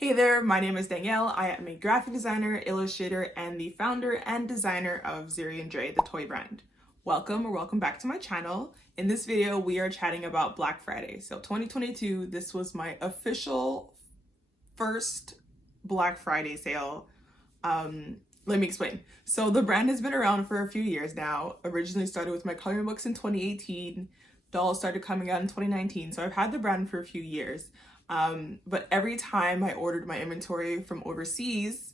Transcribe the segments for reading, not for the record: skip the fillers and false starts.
Hey there, my name is Danielle. I am a graphic designer, illustrator, and the founder and designer of Zuri Dre, the toy brand. Welcome back to my channel. In this video, we are chatting about Black Friday. So 2022, this was my official first Black Friday sale. Let me explain. So the brand has been around for a few years now. Originally started with my coloring books in 2018. Dolls started coming out in 2019. So I've had the brand for a few years. But every time I ordered my inventory from overseas,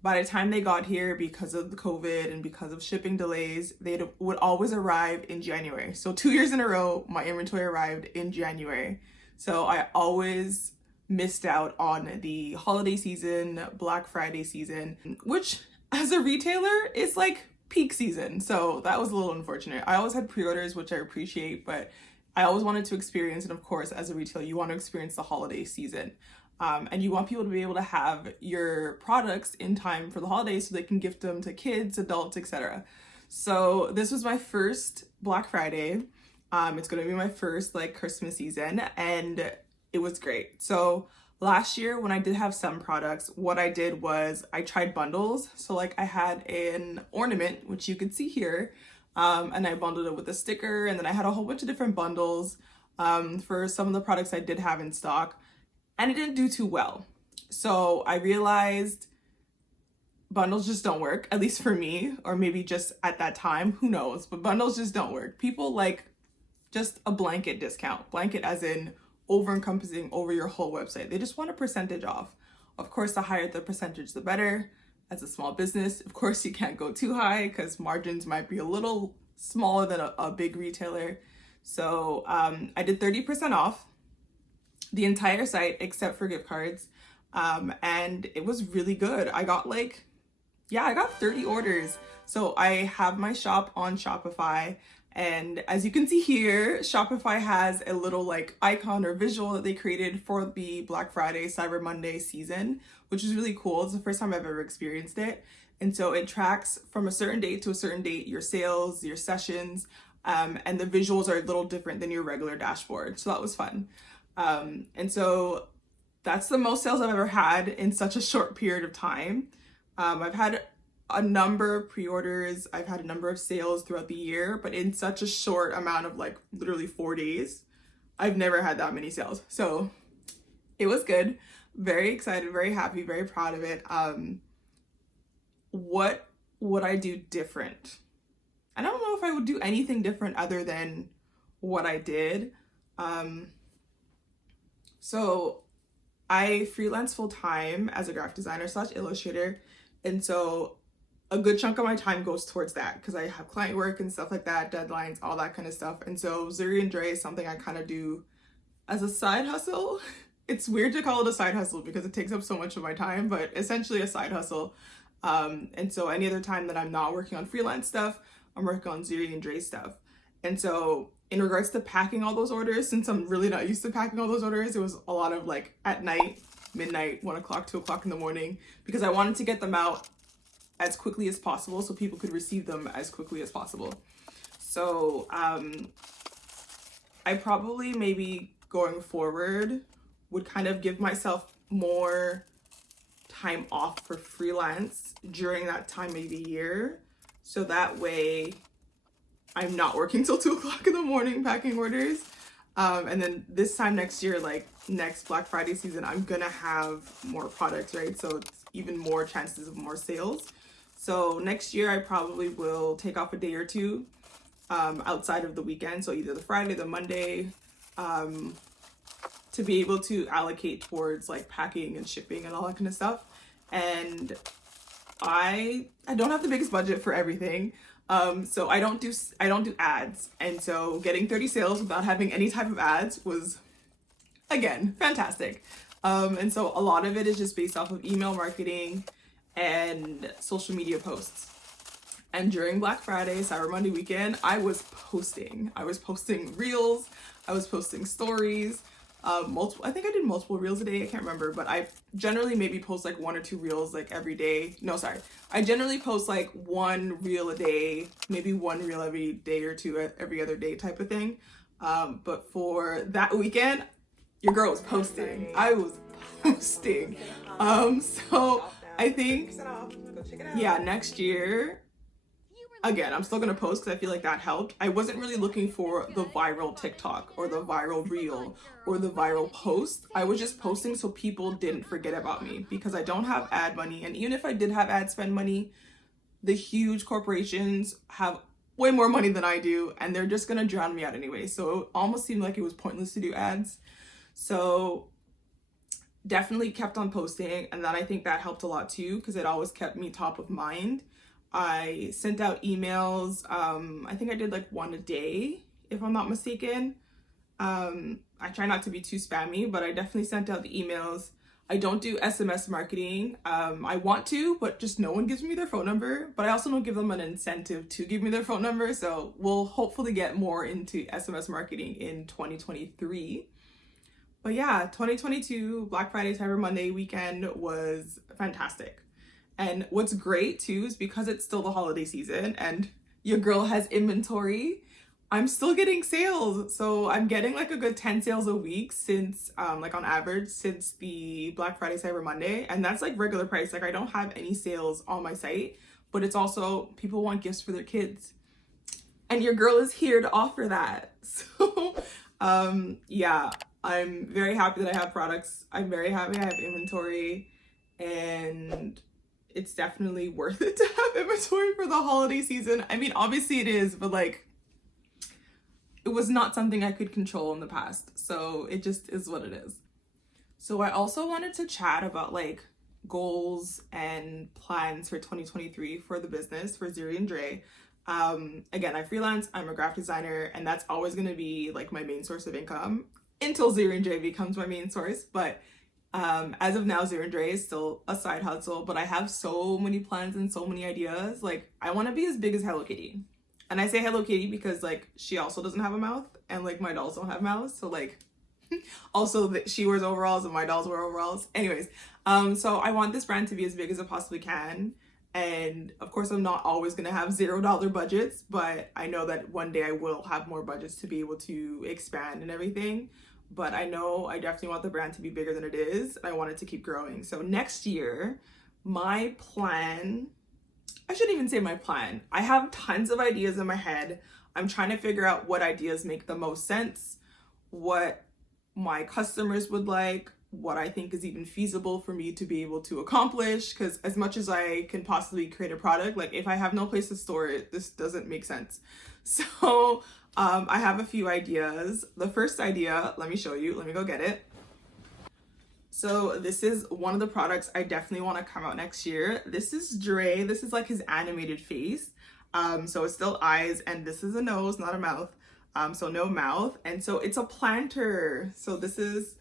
by the time they got here, because of the COVID and because of shipping delays, they would always arrive in January. So 2 years in a row, my inventory arrived in January. So I always missed out on the holiday season, Black Friday season, which as a retailer is like peak season. So that was a little unfortunate. I always had pre-orders, which I appreciate, but I always wanted to experience, and of course, as a retailer, you want to experience the holiday season. And you want people to be able to have your products in time for the holidays so they can gift them to kids, adults, etc. So this was my first Black Friday. It's going to be my first like Christmas season, and it was great. So last year when I did have some products, what I did was I tried bundles. So like I had an ornament, which you could see here, and I bundled it with a sticker, and then I had a whole bunch of different bundles for some of the products I did have in stock, and it didn't do too well. So I realized bundles just don't work, at least for me, or maybe just at that time, who knows, but bundles just don't work. People like just a blanket discount, blanket as in over-encompassing over your whole website. They just want a percentage off. Of course, the higher the percentage, the better. As a small business, of course, you can't go too high because margins might be a little smaller than a big retailer. So I did 30% off the entire site except for gift cards. And it was really good. I got I got 30 orders. So I have my shop on Shopify. And as you can see here, Shopify has a little like icon or visual that they created for the Black Friday, Cyber Monday season, which is really cool. It's the first time I've ever experienced it. And so it tracks from a certain date to a certain date, your sales, your sessions, and the visuals are a little different than your regular dashboard. So that was fun. And so that's the most sales I've ever had in such a short period of time. I've had a number of pre-orders, I've had a number of sales throughout the year, but in such a short amount of like literally 4 days, I've never had that many sales. So it was good. Very excited, very happy, very proud of it. What would I do different? I don't know if I would do anything different other than what I did. So I freelance full time as a graphic designer / illustrator. And so a good chunk of my time goes towards that because I have client work and stuff like that, deadlines, all that kind of stuff. And so Zuri Dre is something I kind of do as a side hustle. It's weird to call it a side hustle because it takes up so much of my time, but essentially a side hustle. And so any other time that I'm not working on freelance stuff, I'm working on Zuri Dre stuff. And so in regards to packing all those orders, since I'm really not used to packing all those orders, it was a lot of like at night, midnight, 1 o'clock, 2 o'clock in the morning, because I wanted to get them out as quickly as possible so people could receive them as quickly as possible. So I probably maybe going forward would kind of give myself more time off for freelance during that time of the year. So that way I'm not working till 2 o'clock in the morning packing orders. And then this time next year, like next Black Friday season, I'm gonna have more products, right? So it's even more chances of more sales. So next year I probably will take off a day or two outside of the weekend. So either the Friday, the Monday, to be able to allocate towards like packing and shipping and all that kind of stuff. And I don't have the biggest budget for everything. So I don't do ads. And so getting 30 sales without having any type of ads was, again, fantastic. And so a lot of it is just based off of email marketing and social media posts. And during Black Friday, Cyber Monday weekend, I was posting reels, I was posting stories, I think I did multiple reels a day, I can't remember, but I generally maybe post like 1 or 2 reels like every day. No, sorry. I generally post like 1 reel a day, maybe 1 reel every day or 2 every other day type of thing. But for that weekend, your girl was posting. I was posting. So I think, yeah, next year, again, I'm still gonna post because I feel like that helped. I wasn't really looking for the viral TikTok or the viral reel or the viral post. I was just posting so people didn't forget about me, because I don't have ad money. And even if I did have ad spend money, the huge corporations have way more money than I do, and they're just gonna drown me out anyway. So it almost seemed like it was pointless to do ads. So definitely kept on posting, and then I think that helped a lot too, because it always kept me top of mind. I sent out emails. I think I did like one a day, if I'm not mistaken. I try not to be too spammy, but I definitely sent out the emails. I don't do SMS marketing. I want to, but just no one gives me their phone number. But I also don't give them an incentive to give me their phone number. So we'll hopefully get more into SMS marketing in 2023. But yeah, 2022 Black Friday, Cyber Monday weekend was fantastic. And what's great too is because it's still the holiday season and your girl has inventory, I'm still getting sales. So I'm getting like a good 10 sales a week since, like on average, since the Black Friday, Cyber Monday. And that's like regular price. Like I don't have any sales on my site, but it's also people want gifts for their kids. And your girl is here to offer that. So yeah, I'm very happy that I have products. I'm very happy I have inventory, and it's definitely worth it to have inventory for the holiday season. I mean, obviously it is, but like, it was not something I could control in the past. So it just is what it is. So I also wanted to chat about like goals and plans for 2023 for the business, for Zuri Dre. Again, I freelance, I'm a graphic designer, and that's always going to be like my main source of income until Zuri Dre becomes my main source. But as of now, Zuri Dre is still a side hustle, but I have so many plans and so many ideas. Like I want to be as big as Hello Kitty. And I say Hello Kitty because like she also doesn't have a mouth, and like my dolls don't have mouths. So like also she wears overalls and my dolls wear overalls. Anyways, so I want this brand to be as big as it possibly can. And of course, I'm not always going to have $0 budgets, but I know that one day I will have more budgets to be able to expand and everything. But I know I definitely want the brand to be bigger than it is, and I want it to keep growing. So next year, my plan, I shouldn't even say my plan. I have tons of ideas in my head. I'm trying to figure out what ideas make the most sense, what my customers would like, what I think is even feasible for me to be able to accomplish. Because as much as I can possibly create a product, like if I have no place to store it, this doesn't make sense. So I have a few ideas. The first idea, let me show you. Let me go get it. So this is one of the products I definitely want to come out next year. This is Dre. This is like his animated face. So it's still eyes, and this is a nose, not a mouth. So no mouth. And so it's a planter. So this is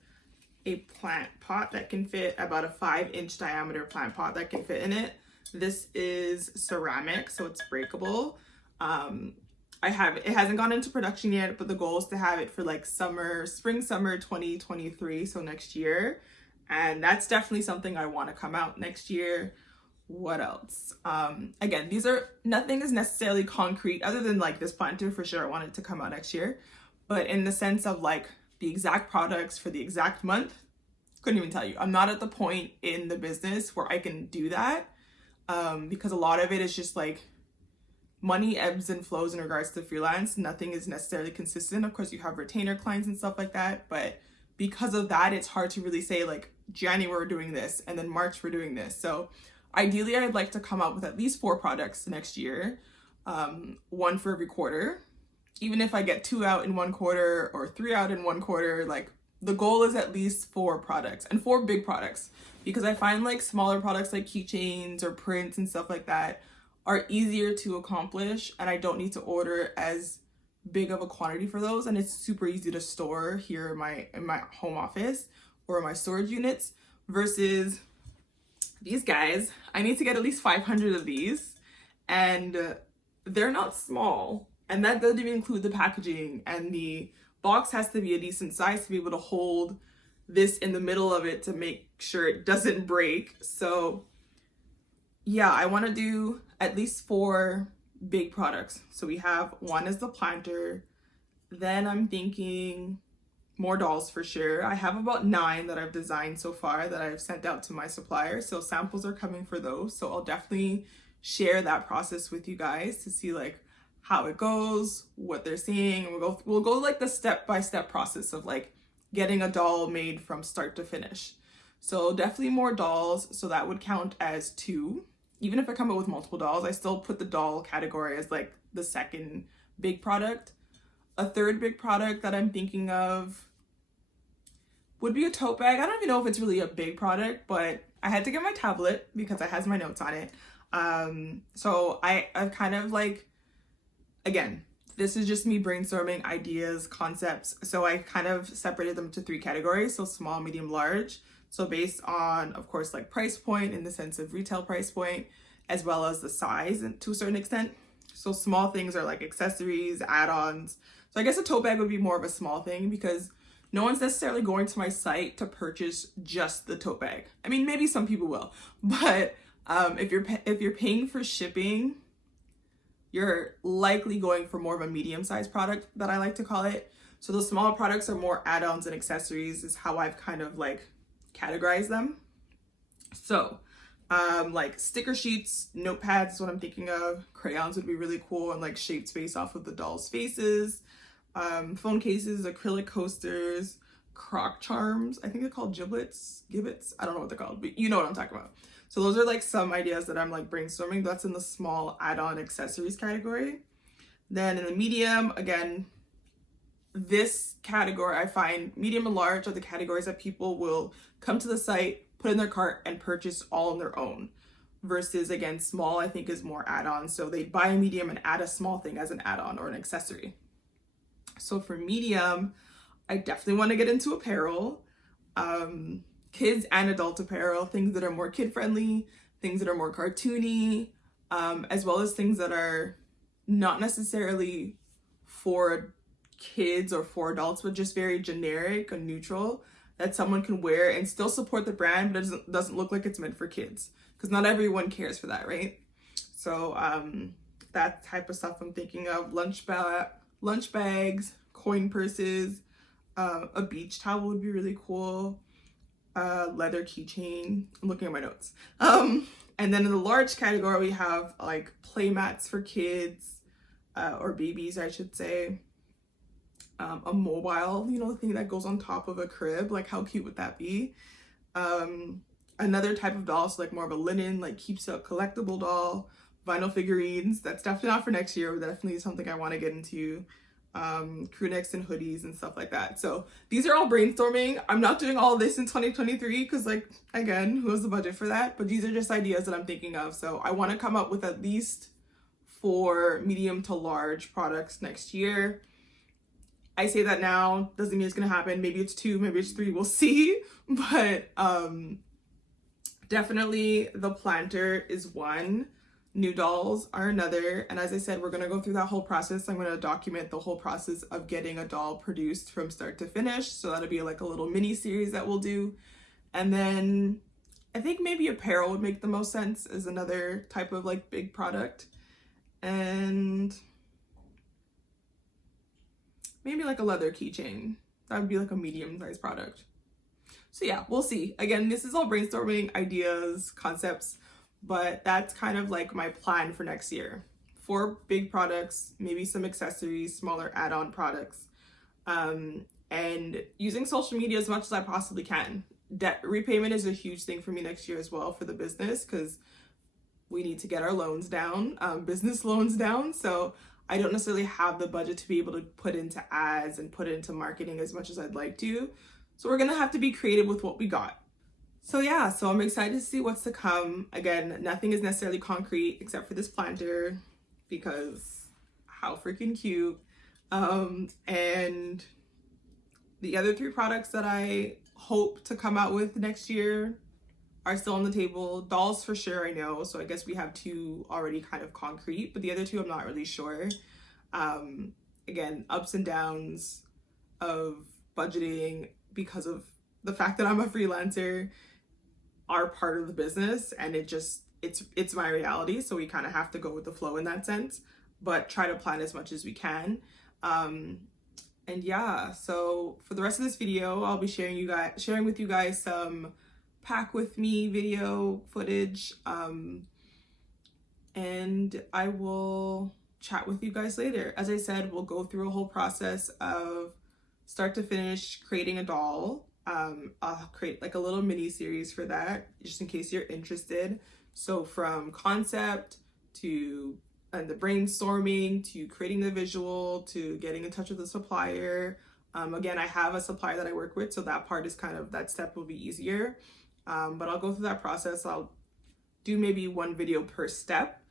a plant pot that can fit, about a 5-inch diameter plant pot that can fit in it. This is ceramic, so it's breakable. It hasn't gone into production yet, but the goal is to have it for like spring, summer 2023, so next year. And that's definitely something I want to come out next year. What else? Again, nothing is necessarily concrete other than like this planter. For sure I want it to come out next year, but in the sense of like the exact products for the exact month, couldn't even tell you. I'm not at the point in the business where I can do that, because a lot of it is just like money ebbs and flows in regards to freelance. Nothing is necessarily consistent. Of course, you have retainer clients and stuff like that, but because of that, it's hard to really say like January we're doing this and then March we're doing this. So ideally, I'd like to come out with at least 4 products next year, one for every quarter. Even if I get 2 out in one quarter or 3 out in one quarter, like the goal is at least 4 products, and 4 big products, because I find like smaller products like keychains or prints and stuff like that are easier to accomplish, and I don't need to order as big of a quantity for those, and it's super easy to store here in my home office or my storage units, versus these guys. I need to get at least 500 of these, and they're not small. And that doesn't even include the packaging, and the box has to be a decent size to be able to hold this in the middle of it to make sure it doesn't break. So yeah, I want to do at least 4 big products. So we have one is the planter. Then I'm thinking more dolls for sure. I have about 9 that I've designed so far that I've sent out to my supplier. So samples are coming for those. So I'll definitely share that process with you guys to see like how it goes, what they're seeing. And we'll go like the step-by-step process of like getting a doll made from start to finish. So definitely more dolls. So that would count as 2. Even if I come up with multiple dolls, I still put the doll category as like the second big product. A third big product that I'm thinking of would be a tote bag. I don't even know if it's really a big product, but I had to get my tablet because it has my notes on it. So I've kind of like, again, this is just me brainstorming ideas, concepts. So I kind of separated them to 3 categories. So small, medium, large. So based on, of course, like price point in the sense of retail price point, as well as the size to a certain extent. So small things are like accessories, add-ons. So I guess a tote bag would be more of a small thing because no one's necessarily going to my site to purchase just the tote bag. I mean, maybe some people will, but if you're paying for shipping, you're likely going for more of a medium-sized product that I like to call it. So the smaller products are more add-ons and accessories is how I've kind of like categorized them. So like sticker sheets, notepads is what I'm thinking of. Crayons would be really cool and like shaped based off of the dolls' faces. Phone cases, acrylic coasters, croc charms. I think they're called giblets. I don't know what they're called, but you know what I'm talking about. So those are like some ideas that I'm like brainstorming. That's in the small add-on accessories category. Then in the medium, again, this category I find medium and large are the categories that people will come to the site, put in their cart and purchase all on their own. Versus again, small I think is more add-on. So they buy a medium and add a small thing as an add-on or an accessory. So for medium, I definitely want to get into apparel, kids and adult apparel, things that are more kid-friendly, things that are more cartoony, as well as things that are not necessarily for kids or for adults, but just very generic and neutral that someone can wear and still support the brand, but it doesn't look like it's meant for kids because not everyone cares for that, right? So that type of stuff I'm thinking of. Lunch bags, coin purses, a beach towel would be really cool, leather keychain. I'm looking at my notes. And then in the large category, we have like play mats for kids, or babies, I should say. A mobile, the thing that goes on top of a crib. Like how cute would that be? Another type of doll, so like more of a linen, like keepsake collectible doll. Vinyl figurines, that's definitely not for next year, but definitely something I want to get into. Crew necks and hoodies and stuff like that. So these are all brainstorming. I'm not doing all of this in 2023 because like, again, who has the budget for that? But these are just ideas that I'm thinking of. So I want to come up with at least 4 medium to large products next year. I say that now, doesn't mean it's gonna happen. Maybe it's 2, maybe it's 3, we'll see. But definitely the planter is 1. New dolls are another. And as I said, we're gonna go through that whole process. I'm gonna document the whole process of getting a doll produced from start to finish. So that'll be like a little mini series that we'll do. And then I think maybe apparel would make the most sense as another type of like big product. And maybe like a leather keychain. That would be like a medium-sized product. So yeah, we'll see. Again, this is all brainstorming ideas, concepts, but that's kind of like my plan for next year. 4 big products, maybe some accessories, smaller add-on products, and using social media as much as I possibly can. Debt repayment is a huge thing for me next year as well for the business because we need to get our loans down, business loans down. So I don't necessarily have the budget to be able to put into ads and put into marketing as much as I'd like to. So we're gonna have to be creative with what we got. So yeah, so I'm excited to see what's to come. Again, nothing is necessarily concrete except for this planter because how freaking cute. And the other 3 products that I hope to come out with next year are still on the table. Dolls for sure, I know. So I guess we have 2 already kind of concrete, but the other 2 I'm not really sure. Again, ups and downs of budgeting because of the fact that I'm a freelancer are part of the business, and it's my reality. So we kind of have to go with the flow in that sense, but try to plan as much as we can. And yeah, so for the rest of this video, I'll be sharing with you guys some pack with me video footage, and I will chat with you guys later. As I said, we'll go through a whole process of start to finish creating a doll. I'll create like a little mini series for that, just in case you're interested. So from concept to the brainstorming to creating the visual to getting in touch with the supplier. Again, I have a supplier that I work with, so that part is kind of, that step will be easier. But I'll go through that process. I'll do maybe one video per step.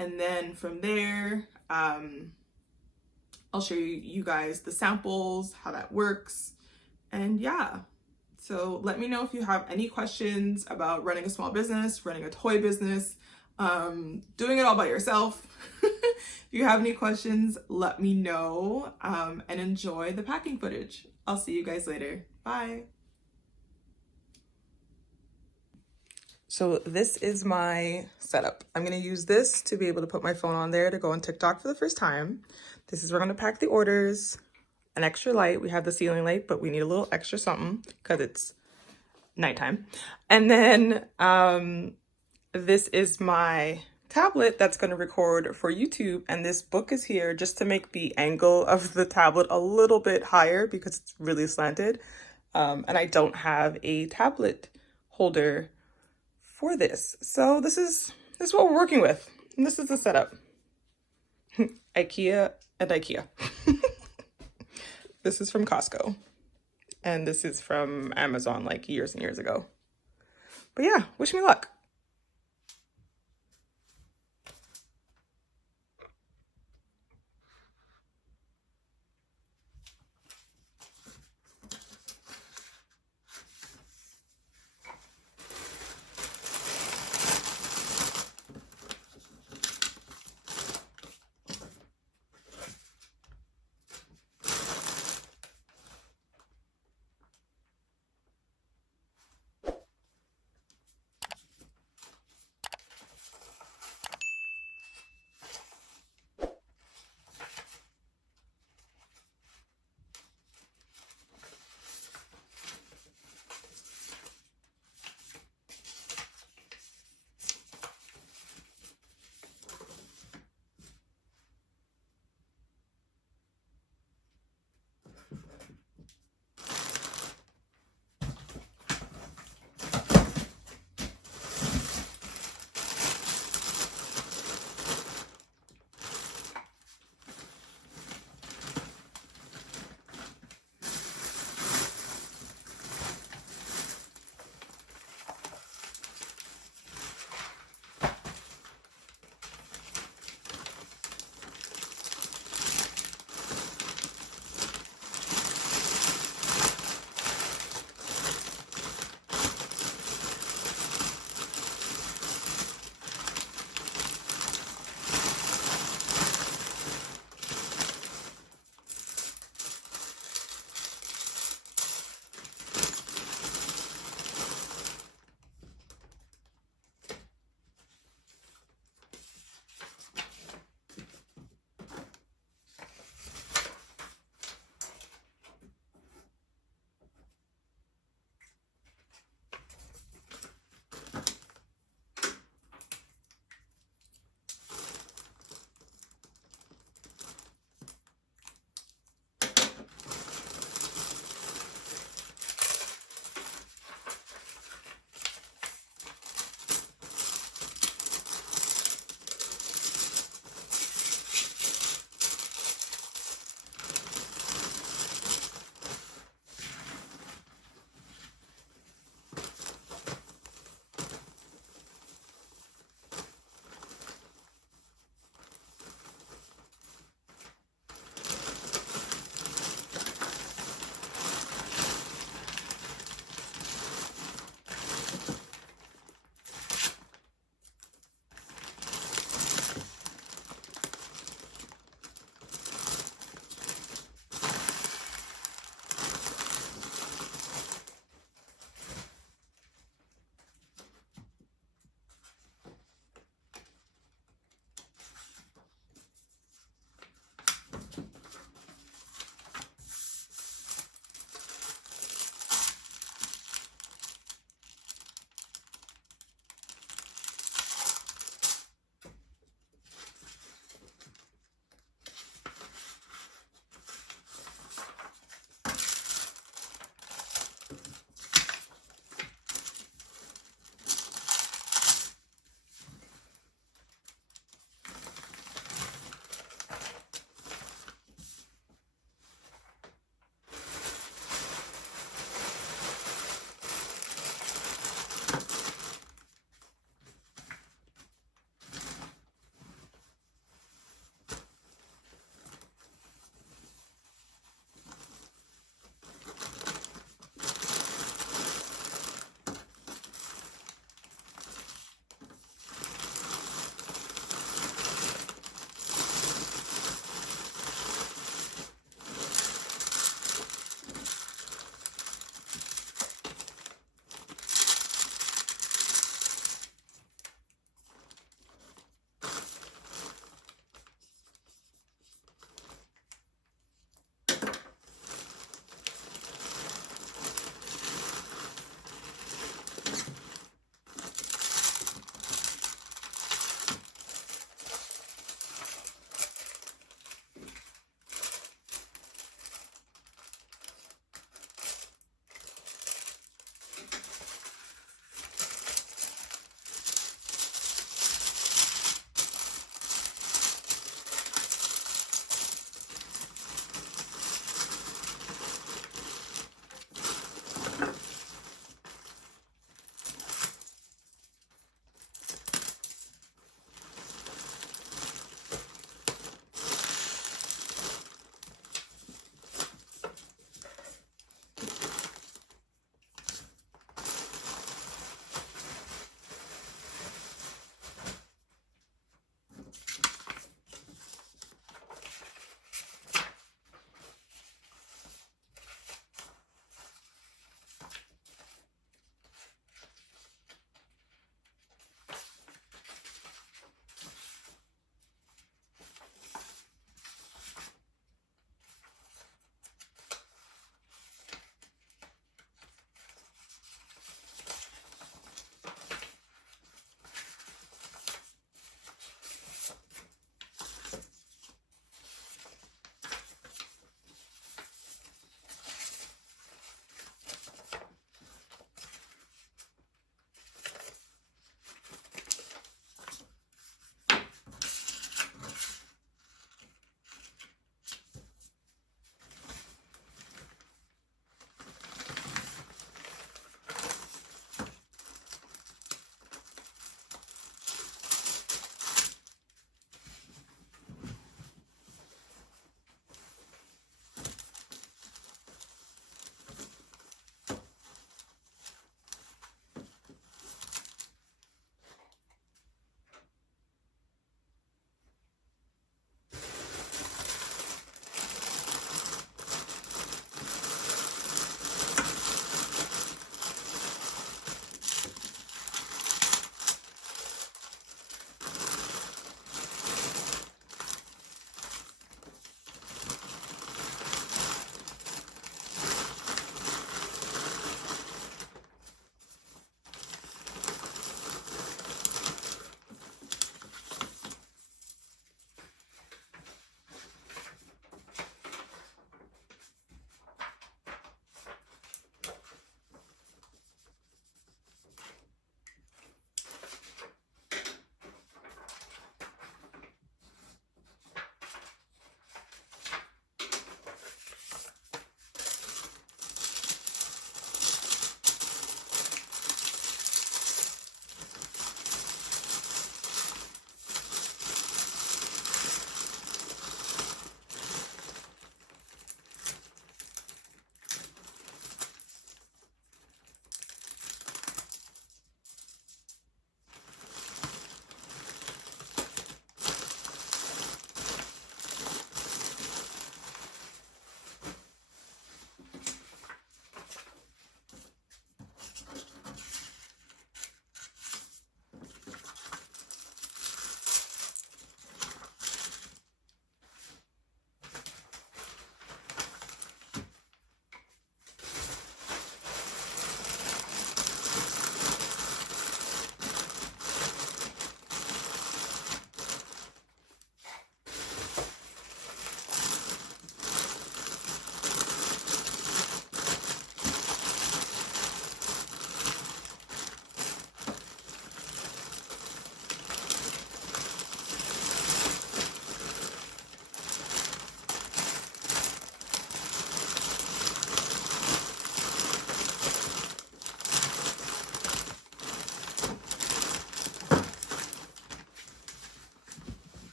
And then from there, I'll show you guys the samples, how that works. And yeah, so let me know if you have any questions about running a small business, running a toy business, doing it all by yourself. If you have any questions, let me know, and enjoy the packing footage. I'll see you guys later. Bye. So this is my setup. I'm gonna use this to be able to put my phone on there to go on TikTok for the first time. This is where I'm gonna pack the orders. An extra light. We have the ceiling light, but we need a little extra something because it's nighttime. And then this is my tablet that's going to record for YouTube, and this book is here just to make the angle of the tablet a little bit higher because it's really slanted. And I don't have a tablet holder for this. So this is what we're working with. And this is the setup. IKEA and IKEA. This is from Costco. And this is from Amazon like years and years ago. But yeah, wish me luck.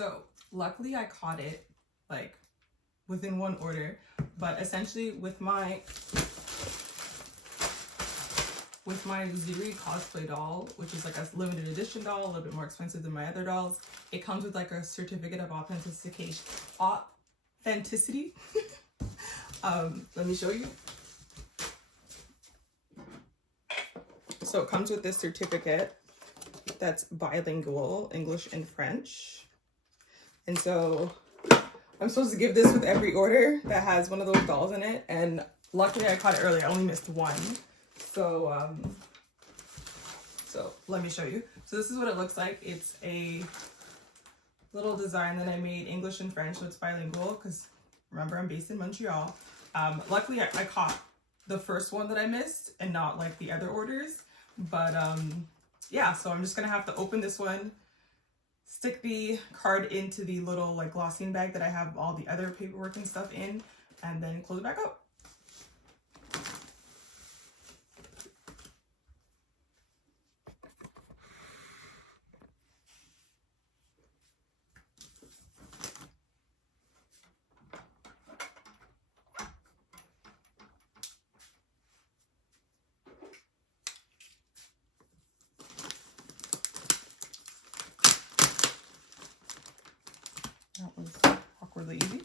So luckily I caught it like within one order, but essentially with my Zuri cosplay doll, which is like a limited edition doll, a little bit more expensive than my other dolls, it comes with like a certificate of authenticity. Let me show you. So it comes with this certificate that's bilingual, English and French. And so I'm supposed to give this with every order that has one of those dolls in it. And luckily I caught it early. I only missed one. So, so let me show you. So this is what it looks like. It's a little design that I made English and French, so it's bilingual because remember I'm based in Montreal. Luckily I caught the first one that I missed and not like the other orders. But yeah, so I'm just gonna have to open this one, stick the card into the little like glossine bag that I have all the other paperwork and stuff in, and then close it back up. That was awkwardly easy.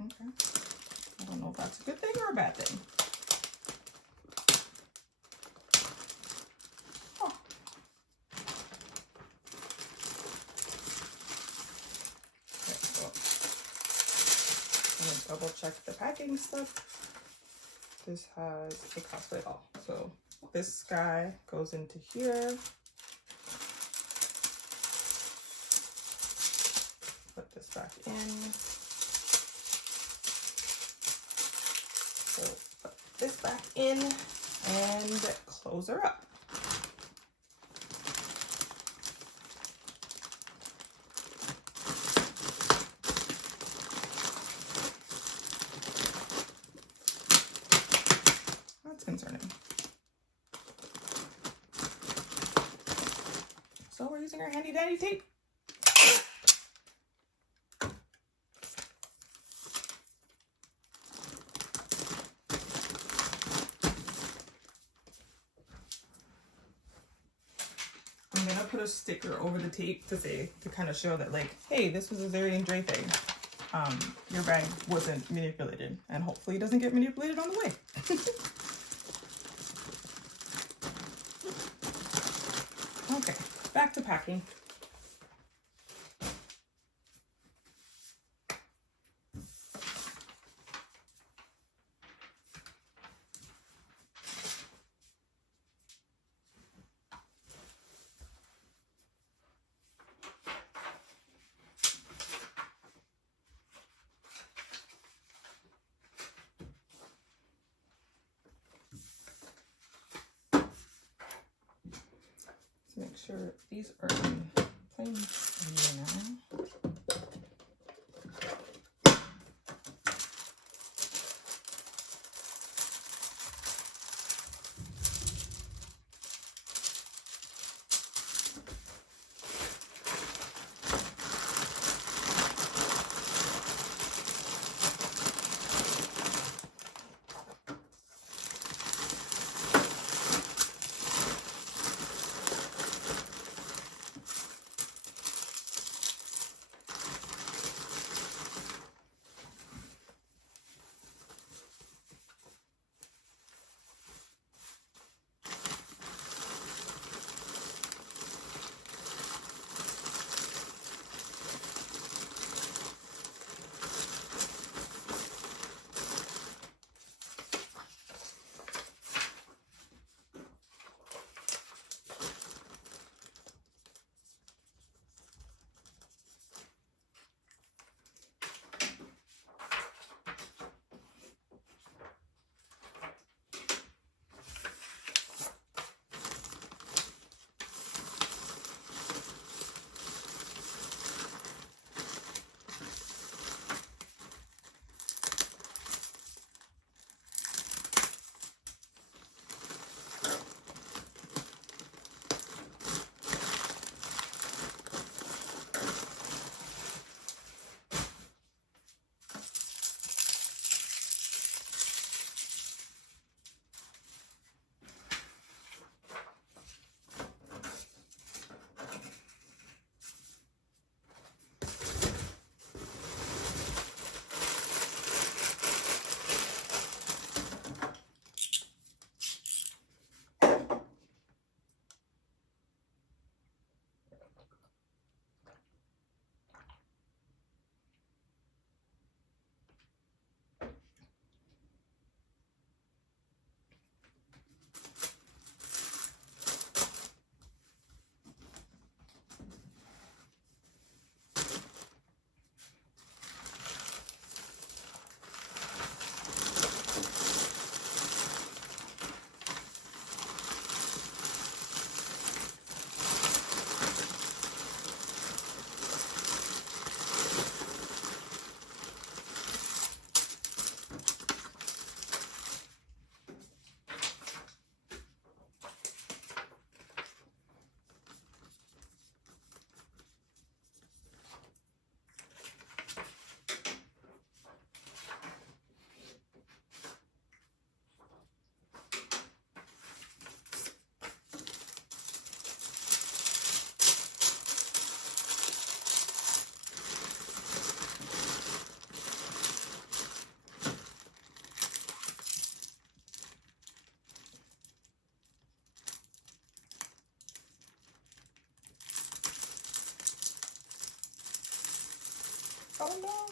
Okay. I don't know if that's a good thing or a bad thing. Oh. Okay, so I'm gonna double check the packing stuff. This has a cosplay doll. So this guy goes into here. Put this back in. So put this back in and close her up. That's concerning. So we're using our handy dandy tape. I'm gonna put a sticker over the tape to kind of show that like, hey, this was a Zuri Dre thing. Your bag wasn't manipulated, and hopefully it doesn't get manipulated on the way. Okay, back to packing. Make sure these are in plain view now. no.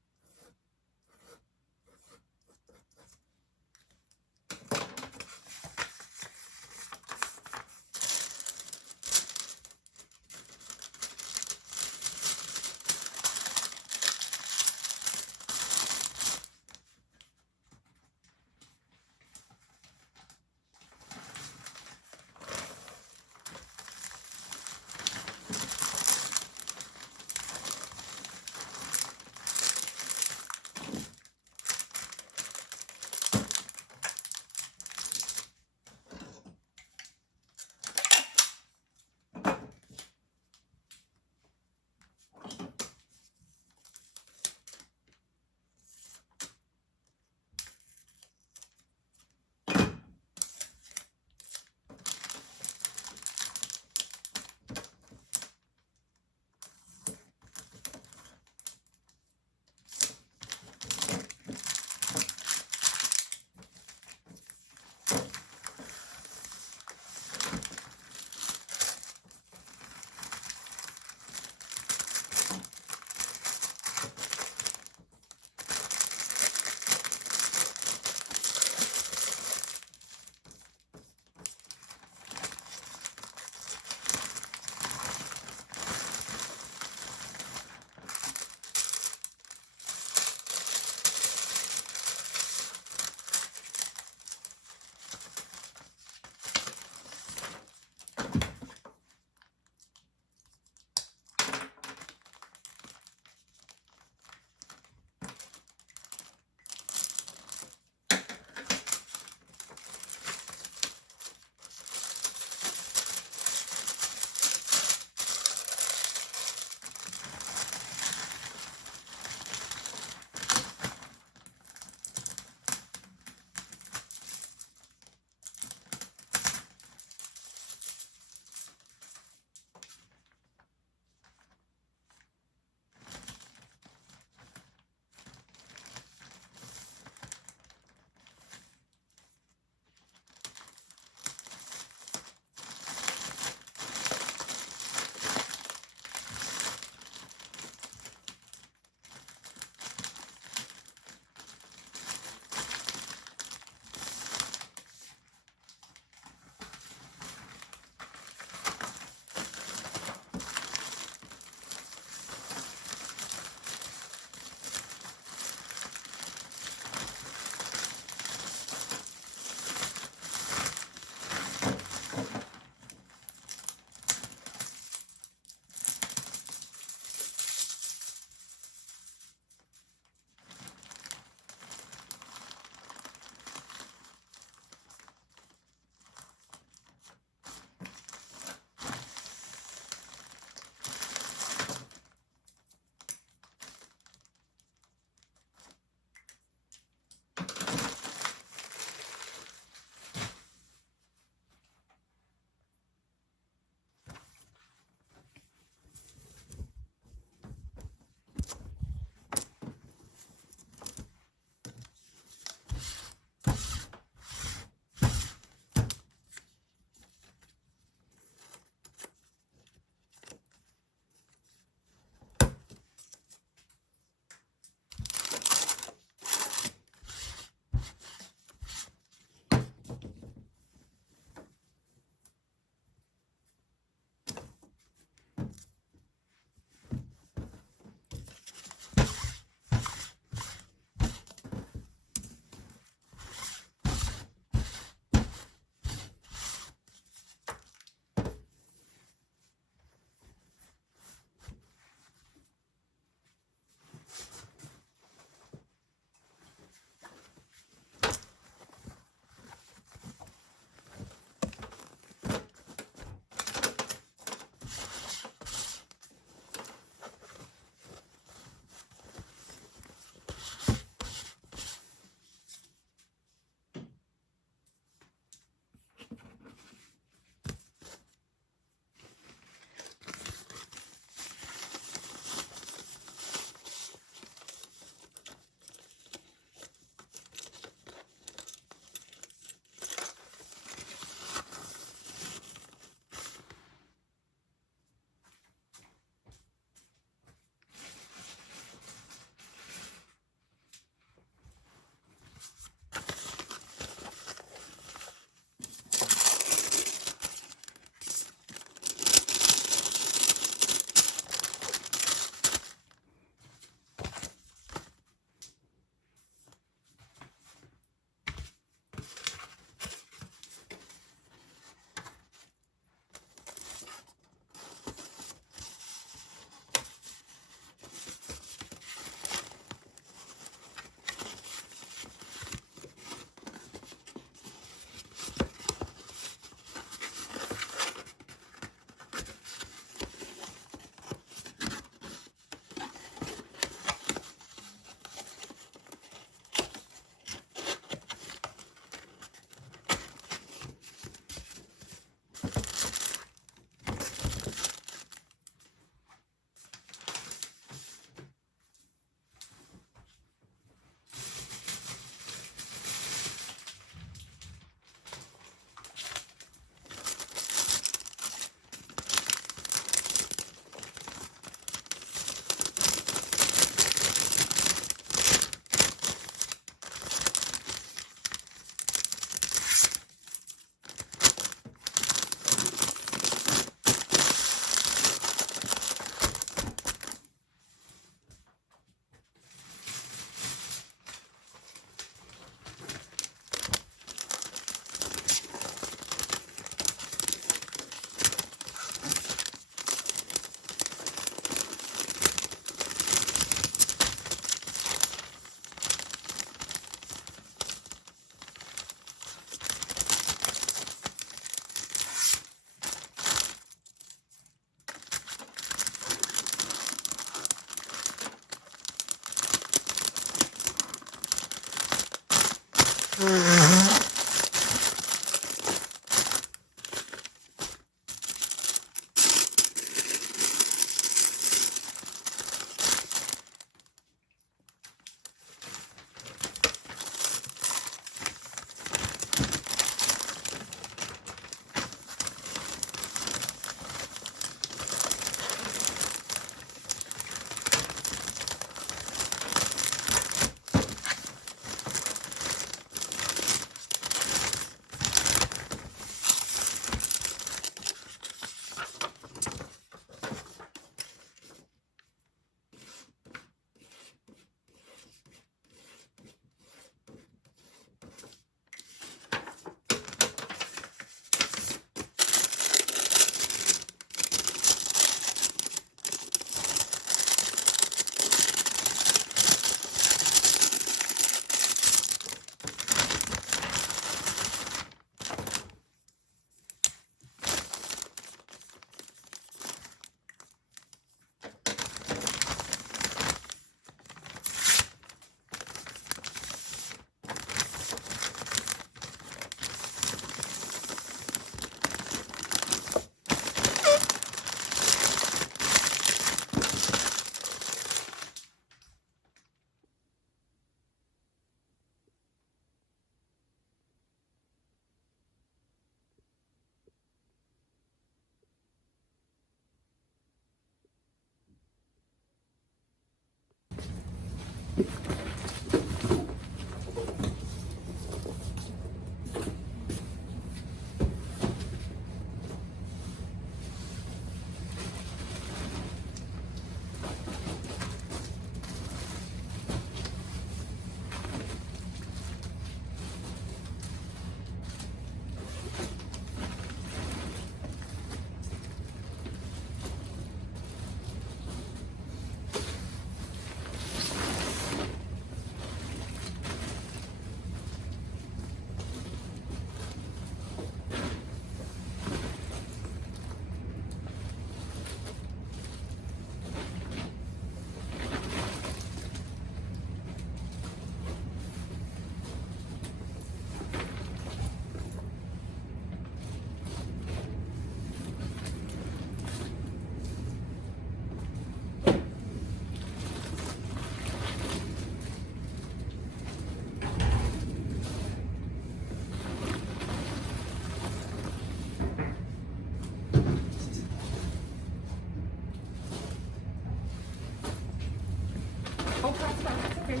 Oh, that's fine. That's okay.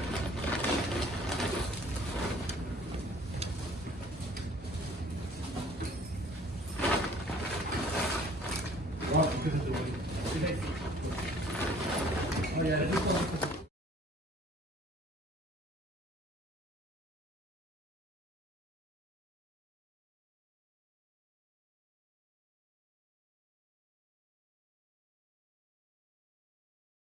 Oh yeah,